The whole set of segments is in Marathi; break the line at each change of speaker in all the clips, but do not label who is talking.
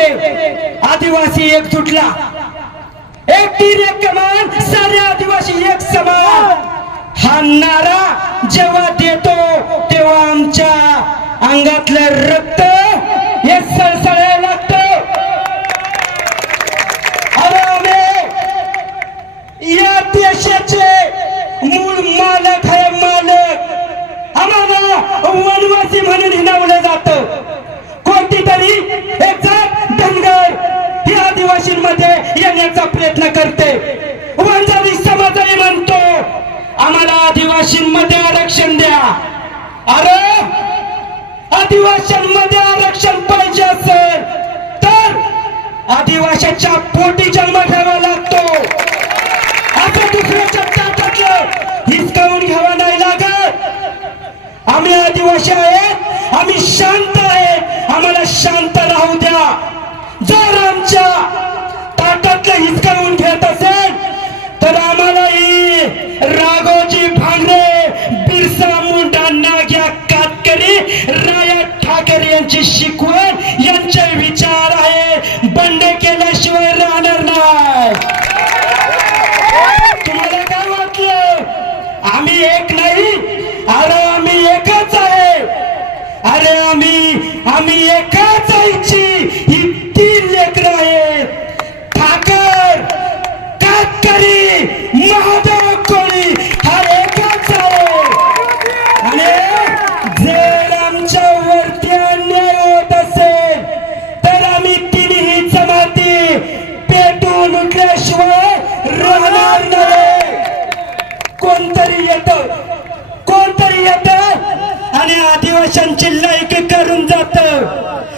मध्ये आदिवासी एक सुटला एक तीर एक कमान सारे आदिवासी एक समान. हा नारा जेव्हा देतो तेव्हा आमच्या अंगातलं रक्त हे सळसळायला लागत. या देशाचे मूळ मालक आहे मालक. आम्हाला वनवासी म्हणून हिनावलं जात. कोणती तरी प्रयत्न करते. वंजारी समाजाने म्हणतो आम्हाला आदिवासींमध्ये आरक्षण द्या. अरे आदिवासींमध्ये आरक्षण पाहिजे असेल तर आदिवासीच्या पोटी जन्म घ्यावा लागतो. आता दुसऱ्याच्या ताटातलं हिसकावून घ्यावा नाही लागत. आम्ही आदिवासी आहेत आम्ही शांत आहे आम्हाला शांत राहू द्या. जर आमच्या एक नाही. अरे आम्ही एकच आहे. अरे आम्ही आम्ही एकाच आईची. कोणतरी येत. कोणतरी येत? आणि आदिवासींची लायकी करून जात.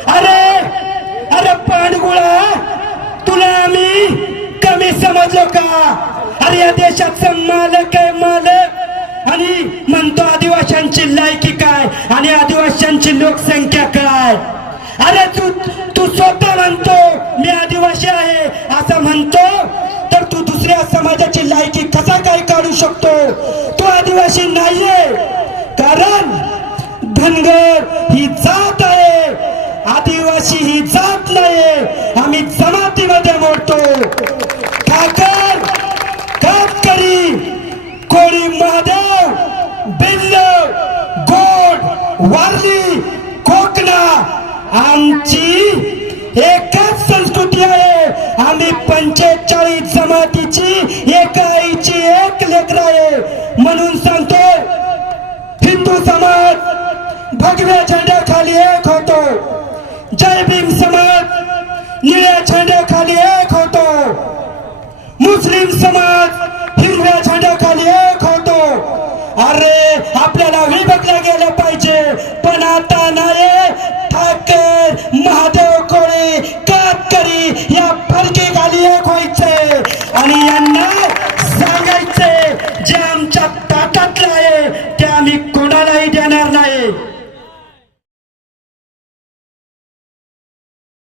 अरे अरे पांडगुळा तुला आम्ही कमी समजलो का? अरे या देशाचा मालक आहे मालक. आणि म्हणतो आदिवासींची लायकी काय? आणि आदिवासींची लोकसंख्या काय? अरे तू तू स्वतः म्हणतो मी आदिवासी आहे. असं म्हणतो तर समाजाची लायकी कसा काय काढू शकतो? तो आदिवासी नाहीये. कारण धनगर ही जात आहे. आदिवासी ही जात नाही आम्ही जमातीमध्ये मोडतो. ठाकर कातकरी कोळी महादेव बिल्ल गोड वारली कोकणा आमची एक लागला आहे. म्हणून सांगतो हिंदू समाज भगव्या झेंड्याखाली एक होतो. जय भीम समाज निळ्या झेंड्याखाली एक होतो. मुस्लिम समाज हिरव्या झेंड्याखाली एक होतो. अरे आपल्याला विभागल्या गेलं पाहिजे. पण आता नाही ठाकर महादेव कोळे कातकरी या फडके खाली एक व्हायचे. आणि यांना